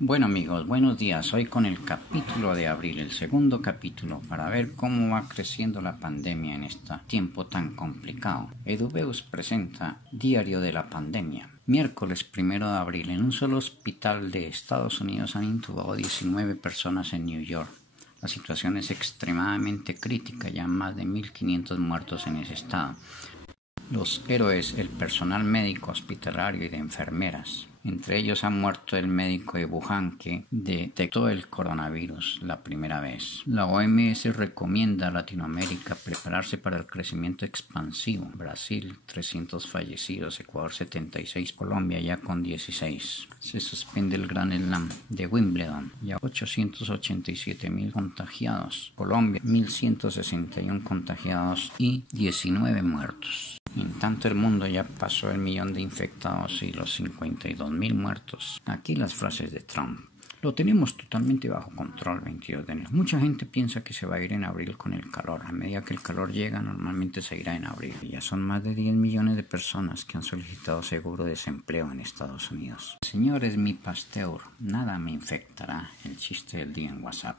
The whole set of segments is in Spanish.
Bueno amigos, buenos días. Hoy con el capítulo de abril, el segundo capítulo, para ver cómo va creciendo la pandemia en este tiempo tan complicado. Edubeus presenta Diario de la Pandemia. Miércoles 1 de abril, en un solo hospital de Estados Unidos han intubado 19 personas en New York. La situación es extremadamente crítica, ya más de 1.500 muertos en ese estado. Los héroes, el personal médico hospitalario y de enfermeras. Entre ellos ha muerto el médico de Wuhan que detectó el coronavirus la primera vez. La OMS recomienda a Latinoamérica prepararse para el crecimiento expansivo. Brasil, 300 fallecidos, Ecuador 76, Colombia ya con 16. Se suspende el Gran Slam de Wimbledon, ya 887.000 contagiados. Colombia, 1.161 contagiados y 19 muertos. En tanto el mundo ya pasó el 1.000.000 de infectados y los 52.000 muertos. Aquí las frases de Trump. Lo tenemos totalmente bajo control 22 de enero. Mucha gente piensa que se va a ir en abril con el calor. A medida que el calor llega, normalmente se irá en abril. Y ya son más de 10 millones de personas que han solicitado seguro de desempleo en Estados Unidos. Señores, mi Pasteur, nada me infectará. El chiste del día en WhatsApp.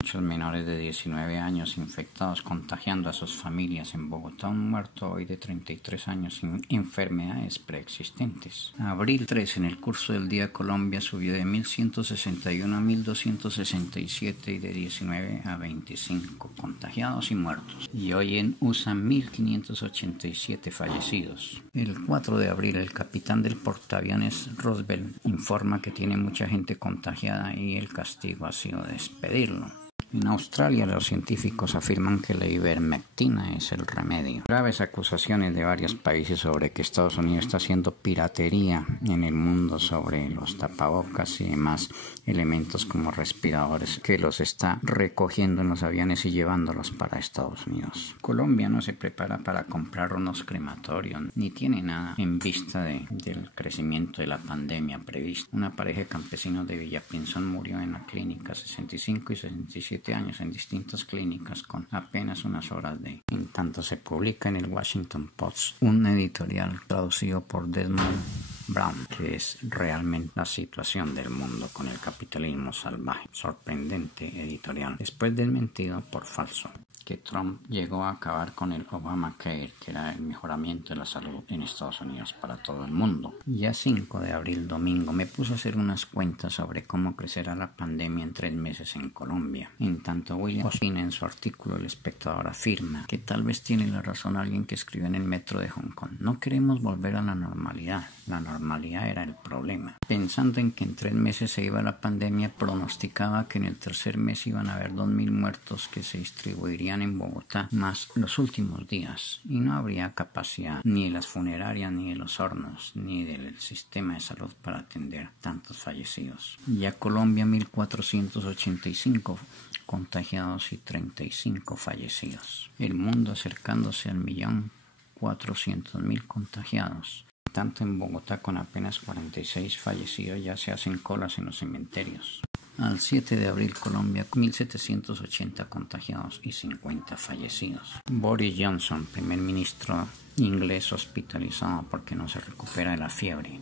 Muchos menores de 19 años infectados contagiando a sus familias. En Bogotá un muerto hoy de 33 años sin enfermedades preexistentes. Abril 3, en el curso del día Colombia subió de 1.161 a 1.267 y de 19 a 25 contagiados y muertos. Y hoy en USA 1.587 fallecidos. El 4 de abril el capitán del portaaviones Roosevelt informa que tiene mucha gente contagiada y el castigo ha sido despedirlo. En Australia los científicos afirman que la ivermectina es el remedio. Graves acusaciones de varios países sobre que Estados Unidos está haciendo piratería en el mundo sobre los tapabocas y demás elementos como respiradores que los está recogiendo en los aviones y llevándolos para Estados Unidos. Colombia no se prepara para comprar unos crematorios ni tiene nada en vista del crecimiento de la pandemia prevista. Una pareja de campesinos de Villapinzón murió en la clínica, 65 y 67 años en distintas clínicas con apenas unas horas de. En tanto se publica en el Washington Post un editorial traducido por Desmond Brown, que es realmente la situación del mundo con el capitalismo salvaje. Sorprendente editorial. Después desmentido por falso. Que Trump llegó a acabar con el Obamacare, que era el mejoramiento de la salud en Estados Unidos para todo el mundo. Ya 5 de abril, domingo, me puse a hacer unas cuentas sobre cómo crecerá la pandemia en 3 meses en Colombia. En tanto, William Ospina, en su artículo El Espectador, afirma que tal vez tiene la razón alguien que escribió en el metro de Hong Kong. No queremos volver a la normalidad. La normalidad era el problema. Pensando en que en 3 meses se iba la pandemia, pronosticaba que en el tercer mes iban a haber 2.000 muertos que se distribuirían en Bogotá, más los últimos días, y no habría capacidad ni de las funerarias, ni de los hornos, ni del sistema de salud para atender tantos fallecidos. Ya Colombia 1.485 contagiados y 35 fallecidos. El mundo acercándose al 1.400.000 contagiados. Tanto en Bogotá con apenas 46 fallecidos ya se hacen colas en los cementerios. Al 7 de abril, Colombia, 1.780 contagiados y 50 fallecidos. Boris Johnson, primer ministro inglés, hospitalizado porque no se recupera de la fiebre.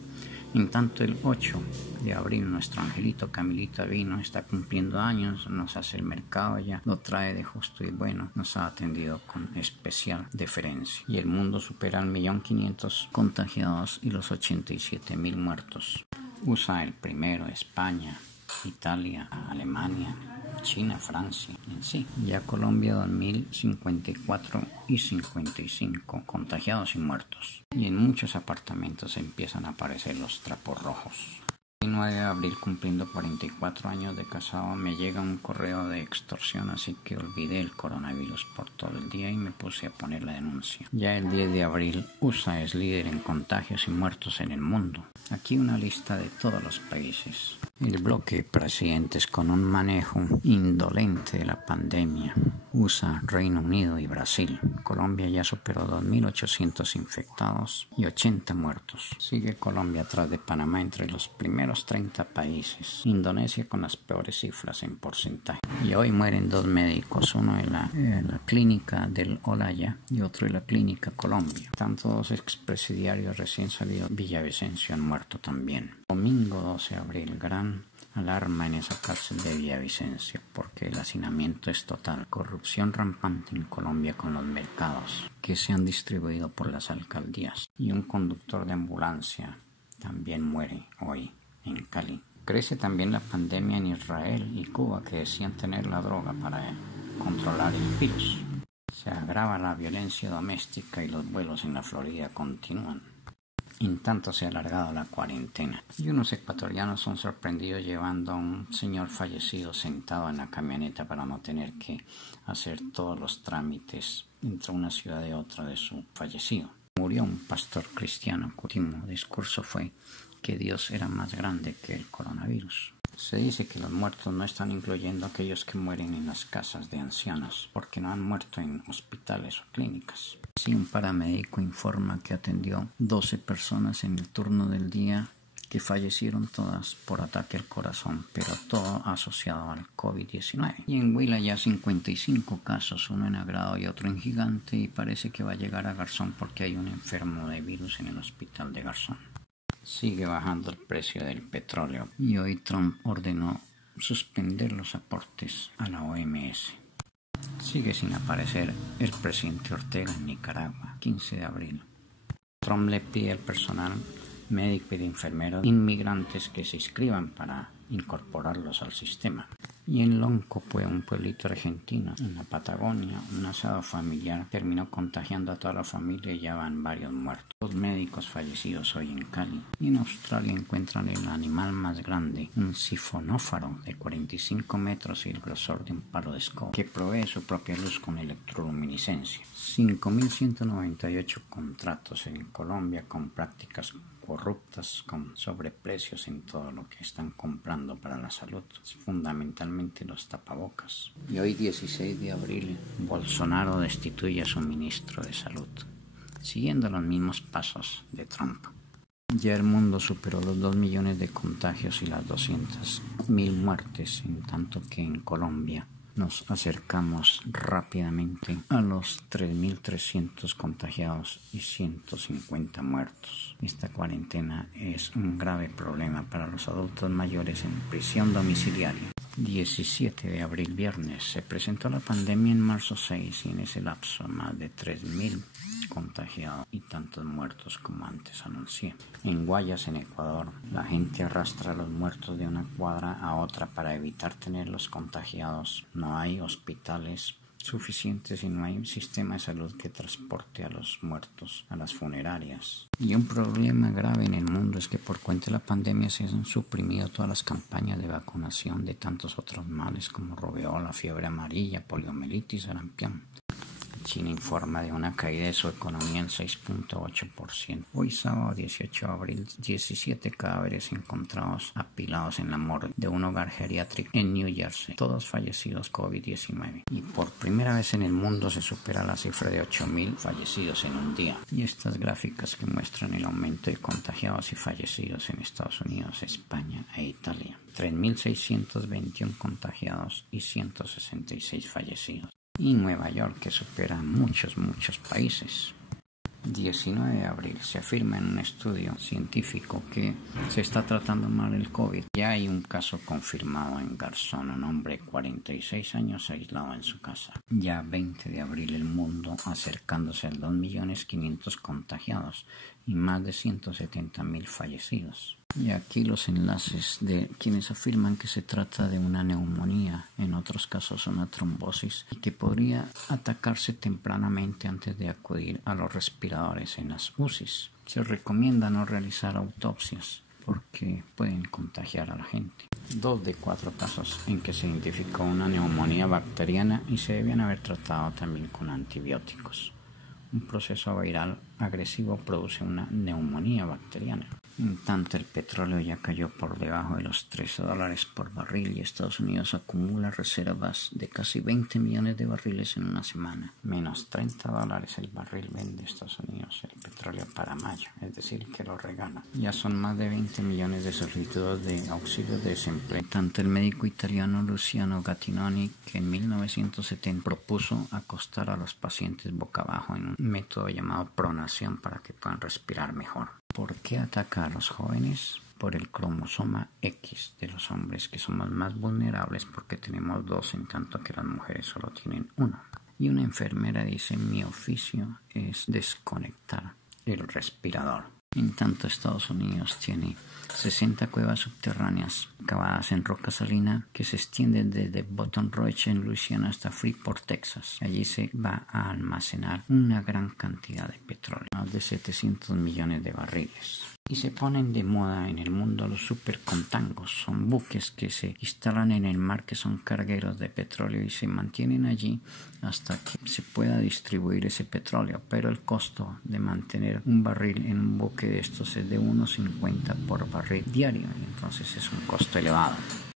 En tanto, el 8 de abril, nuestro angelito Camilita Vino está cumpliendo años, nos hace el mercado ya, lo trae de justo y bueno, nos ha atendido con especial deferencia. Y el mundo supera al 1.500.000 contagiados y los 87.000 muertos. USA el primero, España, Italia, Alemania, China, Francia, en sí. Ya Colombia 2.054 y 55 contagiados y muertos. Y en muchos apartamentos empiezan a aparecer los trapos rojos. El 9 de abril, cumpliendo 44 años de casado, me llega un correo de extorsión, así que olvidé el coronavirus por todo el día y me puse a poner la denuncia. Ya el 10 de abril, USA es líder en contagios y muertos en el mundo. Aquí una lista de todos los países. El bloque de presidentes con un manejo indolente de la pandemia. USA, Reino Unido y Brasil. Colombia ya superó 2.800 infectados y 80 muertos. Sigue Colombia atrás de Panamá entre los primeros 30 países. Indonesia con las peores cifras en porcentaje. Y hoy mueren 2 médicos, uno en la clínica del Olaya y otro en la clínica Colombia. Tanto dos expresidiarios recién salidos de Villavicencio han muerto también. Domingo 12 de abril, gran alarma en esa cárcel de Villavicencio porque el hacinamiento es total. Corrupción rampante en Colombia con los mercados que se han distribuido por las alcaldías. Y un conductor de ambulancia también muere hoy en Cali. Crece también la pandemia en Israel y Cuba, que decían tener la droga para controlar el virus. Se agrava la violencia doméstica y los vuelos en la Florida continúan. En tanto se ha alargado la cuarentena. Y unos ecuatorianos son sorprendidos llevando a un señor fallecido sentado en la camioneta para no tener que hacer todos los trámites entre una ciudad y otra de su fallecido. Murió un pastor cristiano. Su último discurso fue que Dios era más grande que el coronavirus. Se dice que los muertos no están incluyendo a aquellos que mueren en las casas de ancianos, porque no han muerto en hospitales o clínicas. Sí, un paramédico informa que atendió 12 personas en el turno del día que fallecieron todas por ataque al corazón, pero todo asociado al COVID-19. Y en Huila ya 55 casos, uno en Agrado y otro en Gigante, y parece que va a llegar a Garzón porque hay un enfermo de virus en el hospital de Garzón. Sigue bajando el precio del petróleo y hoy Trump ordenó suspender los aportes a la OMS. Sigue sin aparecer el presidente Ortega en Nicaragua, 15 de abril. Trump le pide al personal médico y de enfermeros inmigrantes que se inscriban para incorporarlos al sistema. Y en Loncopué, un pueblito argentino, en la Patagonia, un asado familiar terminó contagiando a toda la familia y ya van varios muertos. 2 médicos fallecidos hoy en Cali. Y en Australia encuentran el animal más grande, un sifonófaro de 45 metros y el grosor de un palo de escoba, que provee su propia luz con electroluminiscencia. 5.198 contratos en Colombia con prácticas corruptas, con sobreprecios en todo lo que están comprando para la salud, fundamentalmente los tapabocas. Y hoy 16 de abril, Bolsonaro destituye a su ministro de salud, siguiendo los mismos pasos de Trump. Ya el mundo superó los 2 millones de contagios y las 200.000 muertes, en tanto que en Colombia nos acercamos rápidamente a los 3.300 contagiados y 150 muertos. Esta cuarentena es un grave problema para los adultos mayores en prisión domiciliaria. 17 de abril, viernes, se presentó la pandemia en marzo 6 y en ese lapso más de 3.000 contagiados y tantos muertos como antes anuncié. En Guayas, en Ecuador, la gente arrastra a los muertos de una cuadra a otra para evitar tenerlos contagiados. No hay hospitales suficientes y no hay un sistema de salud que transporte a los muertos a las funerarias. Y un problema grave en el mundo es que por cuenta de la pandemia se han suprimido todas las campañas de vacunación de tantos otros males como rubeola, fiebre amarilla, poliomielitis, sarampión. China informa de una caída de su economía en 6.8%. Hoy sábado 18 de abril, 17 cadáveres encontrados apilados en la morgue de un hogar geriátrico en New Jersey, todos fallecidos COVID-19. Y por primera vez en el mundo se supera la cifra de 8.000 fallecidos en un día. Y estas gráficas que muestran el aumento de contagiados y fallecidos en Estados Unidos, España e Italia. 3.621 contagiados y 166 fallecidos. Y Nueva York, que supera a muchos países. 19 de abril, se afirma en un estudio científico que se está tratando mal el COVID. Ya hay un caso confirmado en Garzón, un hombre de 46 años aislado en su casa. Ya 20 de abril, el mundo acercándose a 2.500.000 contagiados y más de 170.000 fallecidos. Y aquí los enlaces de quienes afirman que se trata de una neumonía, en otros casos una trombosis, y que podría atacarse tempranamente antes de acudir a los respiradores en las UCIs. Se recomienda no realizar autopsias porque pueden contagiar a la gente. 2 de 4 casos en que se identificó una neumonía bacteriana y se debían haber tratado también con antibióticos. Un proceso viral agresivo produce una neumonía bacteriana. En tanto, el petróleo ya cayó por debajo de los $13 por barril y Estados Unidos acumula reservas de casi 20 millones de barriles en una semana. Menos $30 el barril vende Estados Unidos el petróleo para mayo, es decir, que lo regala. Ya son más de 20 millones de solicitudes de auxilio de desempleo. Tanto el médico italiano Luciano Gattinoni, que en 1970 propuso acostar a los pacientes boca abajo en un método llamado pronación para que puedan respirar mejor. ¿Por qué ataca a los jóvenes? Por el cromosoma X de los hombres, que somos más vulnerables porque tenemos 2, en tanto que las mujeres solo tienen 1. Y una enfermera dice: mi oficio es desconectar el respirador. En tanto, Estados Unidos tiene 60 cuevas subterráneas cavadas en roca salina que se extienden desde Baton Rouge en Luisiana hasta Freeport, Texas. Allí se va a almacenar una gran cantidad de petróleo, más de 700 millones de barriles. Y se ponen de moda en el mundo los supercontangos. Son buques que se instalan en el mar, que son cargueros de petróleo y se mantienen allí hasta que se pueda distribuir ese petróleo. Pero el costo de mantener un barril en un buque de estos es de $1.50 por barril diario, y entonces es un costo elevado.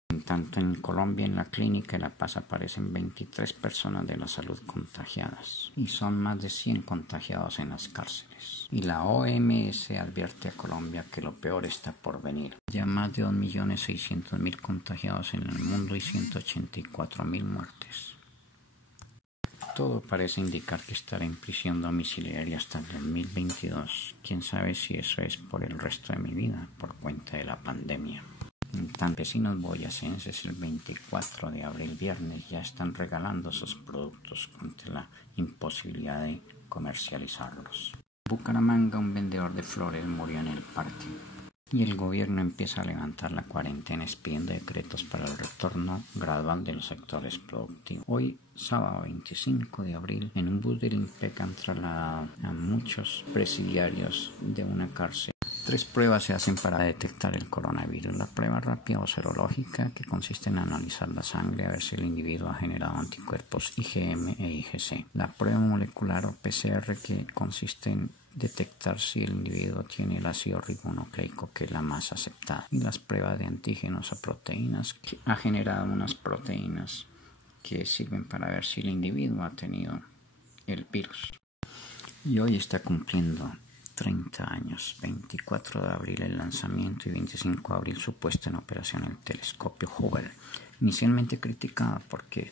En tanto, en Colombia, en la clínica de La Paz, aparecen 23 personas de la salud contagiadas y son más de 100 contagiados en las cárceles. Y la OMS advierte a Colombia que lo peor está por venir. Ya más de 2.600.000 contagiados en el mundo y 184.000 muertes. Todo parece indicar que estará en prisión domiciliaria hasta el 2022. Quién sabe si eso es por el resto de mi vida, por cuenta de la pandemia. Campesinos boyacenses el 24 de abril, viernes, ya están regalando sus productos ante la imposibilidad de comercializarlos. En Bucaramanga, un vendedor de flores murió en el parque y el gobierno empieza a levantar la cuarentena, expidiendo decretos para el retorno gradual de los sectores productivos. Hoy, sábado 25 de abril, en un bus del INPEC han trasladado a muchos presidiarios de una cárcel. 3 pruebas se hacen para detectar el coronavirus. La prueba rápida o serológica, que consiste en analizar la sangre a ver si el individuo ha generado anticuerpos IgM e IgC. La prueba molecular o PCR, que consiste en detectar si el individuo tiene el ácido ribonucleico, que es la más aceptada. Y las pruebas de antígenos o proteínas, que ha generado unas proteínas que sirven para ver si el individuo ha tenido el virus. Y hoy está cumpliendo 30 años, 24 de abril el lanzamiento y 25 de abril su puesta en operación el telescopio Hubble, inicialmente criticado porque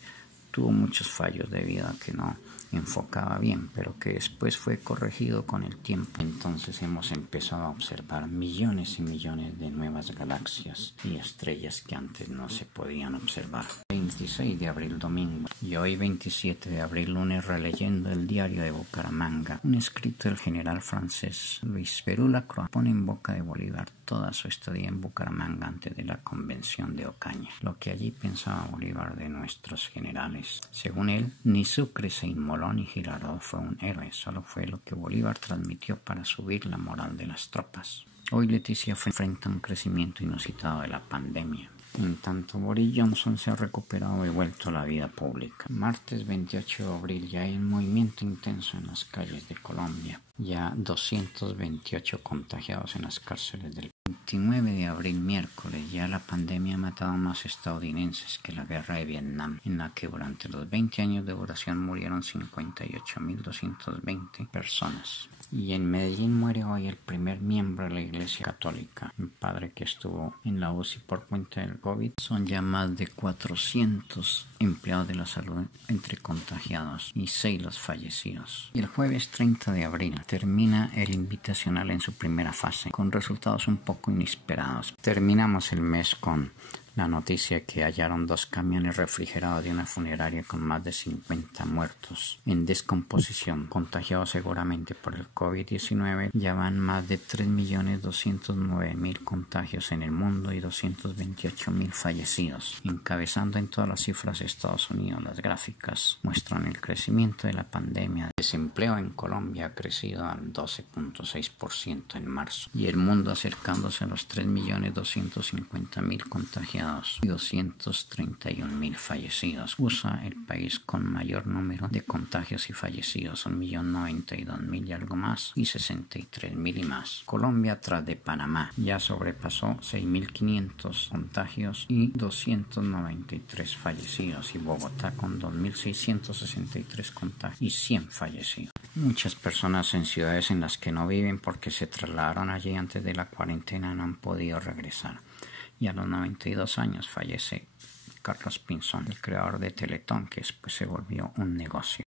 tuvo muchos fallos debido a que no enfocaba bien, pero que después fue corregido con el tiempo. Entonces hemos empezado a observar millones y millones de nuevas galaxias y estrellas que antes no se podían observar. 26 de abril, domingo, y hoy 27 de abril, lunes, releyendo el diario de Bucaramanga. Un escrito del general francés Luis Perú-Lacroix pone en boca de Bolívar toda su estadía en Bucaramanga antes de la convención de Ocaña, lo que allí pensaba Bolívar de nuestros generales. Según él, ni Sucre se inmoló ni Girardot fue un héroe, solo fue lo que Bolívar transmitió para subir la moral de las tropas. Hoy Leticia enfrenta un crecimiento inusitado de la pandemia. En tanto, Boris Johnson se ha recuperado y vuelto a la vida pública. Martes 28 de abril, ya hay un movimiento intenso en las calles de Colombia. Ya 228 contagiados en las cárceles del 29 de abril, miércoles, ya la pandemia ha matado a más estadounidenses que la guerra de Vietnam, en la que durante los 20 años de duración murieron 58.220 personas. Y en Medellín muere hoy el primer miembro de la Iglesia Católica, un padre que estuvo en la UCI por cuenta del COVID. Son ya más de 400 empleados de la salud entre contagiados y 6 los fallecidos. Y el jueves 30 de abril termina el invitacional en su primera fase, con resultados un poco inesperados. Terminamos el mes con la noticia que hallaron 2 camiones refrigerados de una funeraria con más de 50 muertos en descomposición, contagiados seguramente por el COVID-19. Ya van más de 3.209.000 contagios en el mundo y 228.000 fallecidos. Encabezando en todas las cifras Estados Unidos, las gráficas muestran el crecimiento de la pandemia. El desempleo en Colombia ha crecido al 12.6% en marzo y el mundo acercándose a los 3.250.000 contagiados contagiados y 231.000 fallecidos. USA, el país con mayor número de contagios y fallecidos, 1.092.000 y algo más, y 63.000 y más. Colombia, tras de Panamá, ya sobrepasó 6.500 contagios y 293 fallecidos, y Bogotá con 2.663 contagios y 100 fallecidos. Muchas personas en ciudades en las que no viven porque se trasladaron allí antes de la cuarentena no han podido regresar. Y a los 92 años fallece Carlos Pinzón, el creador de Teletón, que después se volvió un negocio.